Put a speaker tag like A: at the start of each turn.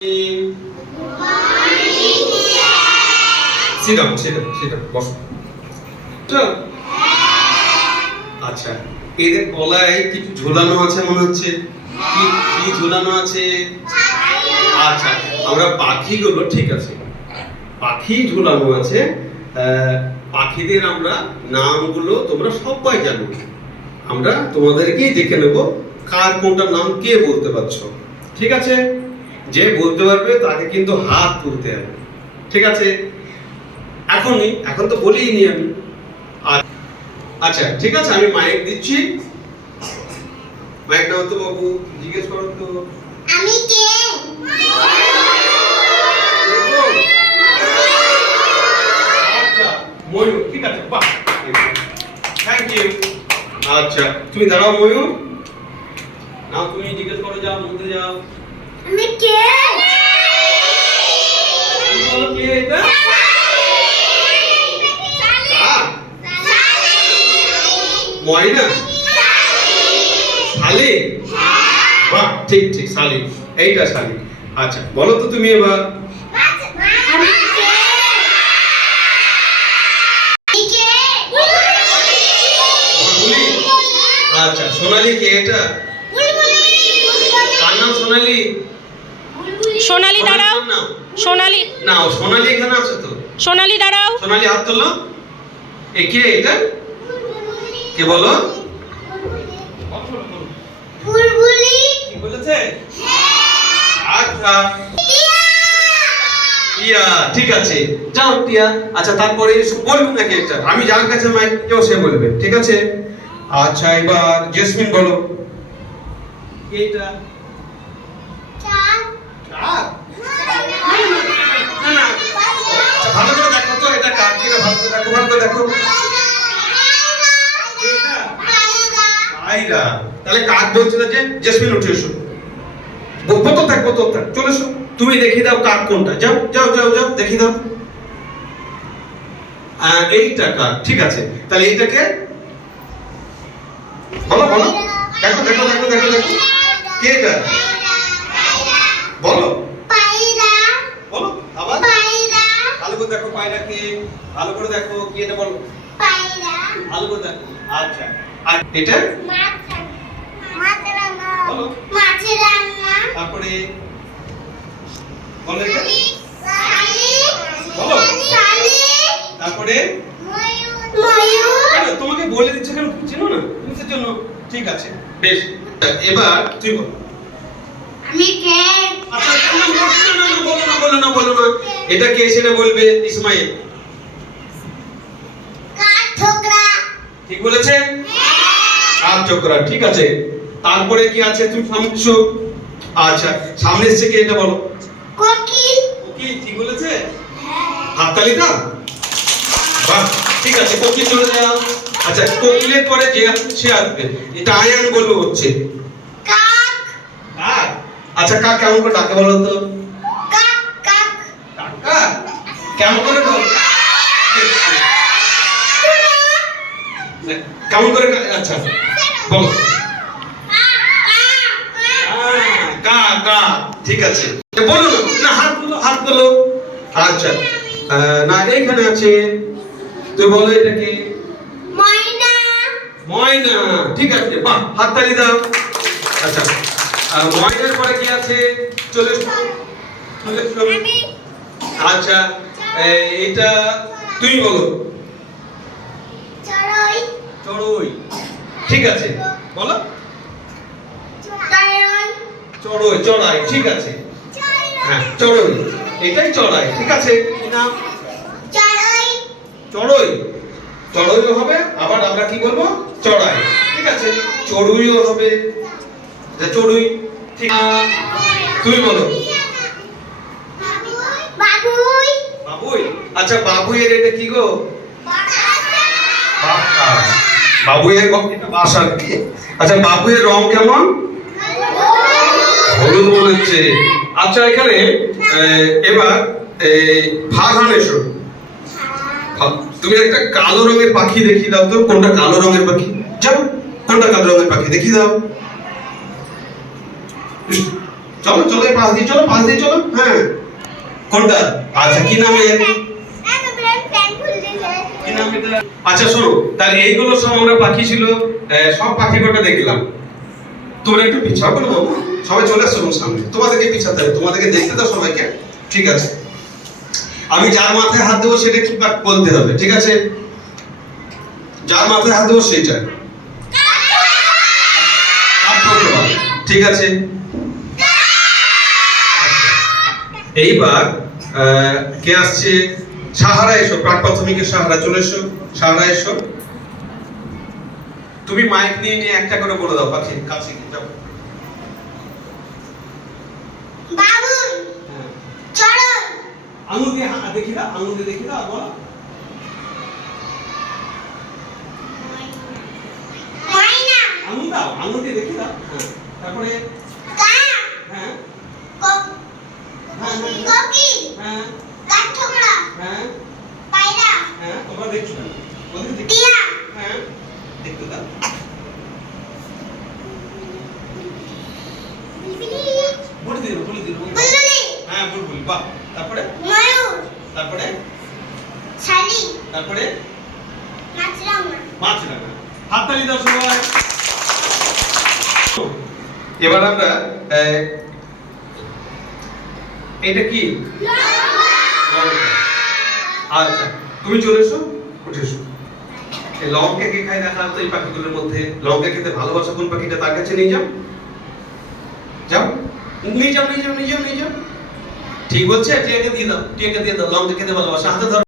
A: Down, sit down, বসো। আচ্ছা এদের গলায় কিছু ঝোলানো আছে মনে হচ্ছে? কি কি ঝোলানো আছে? আচ্ছা আমরা পাখিগুলো ঠিক আছে। পাখি ঝোলানো আছে পাখিদের আমরা নামগুলো তোমরা সবাই জানো। আমরা তোমাদেরকেই দেখে নেব কার কোনটার নাম কে বলতে পারছ। ঠিক আছে? যে বলতে পারবে তাকে কিন্তু হাত তুলতে হবে। ঠিক আছে? এখনই এখন তো বলিনি আমি। আচ্ছা ঠিক আছে আমি মাইক দিচ্ছি। মাইক নাও তো বাবু জিজ্ঞেস করো তো।
B: আমি কে?
A: আচ্ছা ময়ূর ঠিক আছে বাহ। থ্যাংক ইউ আচ্ছা তুমি দাঁড়াও ময়ূর। নাও তুমি জিজ্ঞেস করো যাও মধ্যে যাও।
B: আমি কে
A: বলো কে এটা ময়না? শালিক বাহ ঠিক ঠিক শালিক এইটা শালিক আচ্ছা বলো তো তুমি এবার। আচ্ছা সোনালি কে এটা? কার নাম সোনালি?
C: সোনালি দাঁড়াও? সোনালি
A: না সোনালি এখানে আছে তো।
C: সোনালি দাঁড়াও।
A: সোনালি হাত তোলো। এ কে এটা? কে বলো?
B: বুলবুলি।
A: কি বলেছে? আচ্ছা। ইয়া ঠিক আছে। যাও টিয়া। আচ্ছা তারপরে বলব নাকি এটা। আমি যার কাছে মাইক কেউ সে বলবে ঠিক আছে? আচ্ছা এবার জেসমিন বলো। কে আচ্ছা, দেখো দেখো দেখো। কোনটা। যাও যাও যাও যাও দেখিয়ে দাও। এইটা কাক ঠিক আছে। তাহলে এইটাকে বলো বলো। দেখো দেখো দেখো দেখো দেখো। কে এটা? বলো। বলো আবার? ভালো করে দেখো পায়রাকে ভালো করে দেখো কি এটা বলো। ভালো করে দেখো। আচ্ছা আর এটা? বলো। তারপরে? বলো এটা। বলো। তারপরে? তোমাকে বলে দিচ্ছে কেন? চেনো না? কিসের জন্য। ঠিক আছে বেশ। এবার তুই বল।
B: আমি কে
A: আচ্ছা না, না, না, না, না, বলো না বলো না বলো না এটা কে সেটা বলবে? ইসমাইল।
B: কাঠ ঠোকরা
A: ঠিক বলেছে? আর চক্রা ঠিক আছে। তারপরে কি আছে? তুমি সামনে। আচ্ছা সামনে এসছে কে এটা বলো? কি ঠিক বলেছে? হাততালি দাও? বাহ ঠিক আছে কোকিল চলে যাও। আচ্ছা কোকিলের পরে যে সে আসবে এটা আয়ান বলব হচ্ছে। আচ্ছা কাক কেমন করে ডাকে বলো তো
B: কাক কাক
A: কাকা কেমন করে কেমন করে আচ্ছা বলো। কা কা ঠিক আছে। বলো না হাত বলো হাত বলো আচ্ছা না এইখানে আছে। তুই বলো এটাকে।
B: ময়না।
A: ময়না ঠিক আছে বাহ হাত তালি দাও। আচ্ছা ময়নার পরে কি আছে? চলে এসো। চলে আচ্ছা এ- এইটা তুমি বলো।
B: চড়ই।
A: চড়ুই। ঠিক আছে বলো।
B: চড়ই
A: চড়ুই চড়াই ঠিক আছে। হ্যাঁ চড়ুই এটাই চড়াই ঠিক আছে। কি নাম?
B: চড়ই।
A: চড়ুই। চড়ুইও হবে আবার আমরা কি বলব? চড়াই ঠিক আছে। চড়ুইও হবে। যে চড়ুই ঠিক তুমি বলো। আচ্ছা বাবুইয়ের এটা কি গো? বাবুইয়ের গ- এটা কি? আচ্ছা বাবুইয়ের রং কেমন? হলুদ মনে হচ্ছে। আচ্ছা এখানে এবার ফারহান এসো তুমি একটা কালো রঙের পাখি দেখিয়ে দাও তো। কোনটা কালো রঙের পাখি? যাও, কোনটা কালো রঙের পাখি দেখিয়ে দাও। চলো চলো পাশ দিয়ে, চলো, পাশ দিয়ে, চলো। হ্যাঁ। কোনটা? আচ্ছা কি নাম এর
B: আমি ব্রেন প্ল্যান খুলে দিয়েছে
A: কি নাম এটা আচ্ছা তাহলে এইগুলো সব আমরা পাখি ছিল সব পাখি কটা দেখলাম। তোমরা একটু সবাই চলে সামনে। তোমাদেরকে তোমাদেরকে দেখতে দাও সবাইকে। ঠিক আছে। আমি যার মাথায় হাত দেবো সেটা বাক- বলতে হবে, ঠিক আছে? যার মাথায় হাত দেবো সেটা ঠিক আছে? আচ্ছা। এইবার কে আসছে? সাহারা এসো প্রাক প্রাথমিকের সাহারা চলে এসো সাহারা এসো। তুমি মাইক নিয়ে নিয়ে একটা করে বলে দাও পাখি কাছে যাও।
B: বাবুই চড়ুই
A: আঙুল দিয়ে হ্যাঁ দেখি দাও আঙুল দিয়ে দেখি দাও বলো। আঙুল দাও আঙুল দিয়ে দেখি দাও হ্যাঁ তারপরে
B: কাক
A: হ্যাঁ
B: কক
A: হ্যাঁ হ্যাঁ,
B: কোকি
A: হ্যাঁ
B: কাঠঠোকরা
A: হ্যাঁ
B: পায়রা
A: হ্যাঁ তোমরা দেখছ না ওদের দেখি
B: টিয়া
A: হ্যাঁ দেখতে দাও
B: বিবিলি
A: বলে দিল বলে দিল বলে দিল।
B: বুলবুলি
A: হ্যাঁ বুলবুল বাহ তারপরে?
B: ময়ূর।
A: তারপরে?
B: শালিক
A: তারপরে?
B: মাছরাঙা।
A: মাছ হাততালি দাও সবাই। এবার আমরা এটা কি? আচ্ছা তুমি চলে এসো উঠে এসো। লঙ্কা কে খায় দেখা তো এই পাখিগুলোর মধ্যে? লঙ্কা খেতে ভালোবাসা কোন পাখিটা? তার কাছে নিয়ে যাও। যাও। নিয়ে যাও নিয়ে যাও নিয়ে যাও নিয়ে যাও। ঠিক বলছে টিয়াকে দিয়ে দাও টিয়াকে দিয়ে দাও লঙ্কা খেতে ভালোবাসা হাতে ধরো।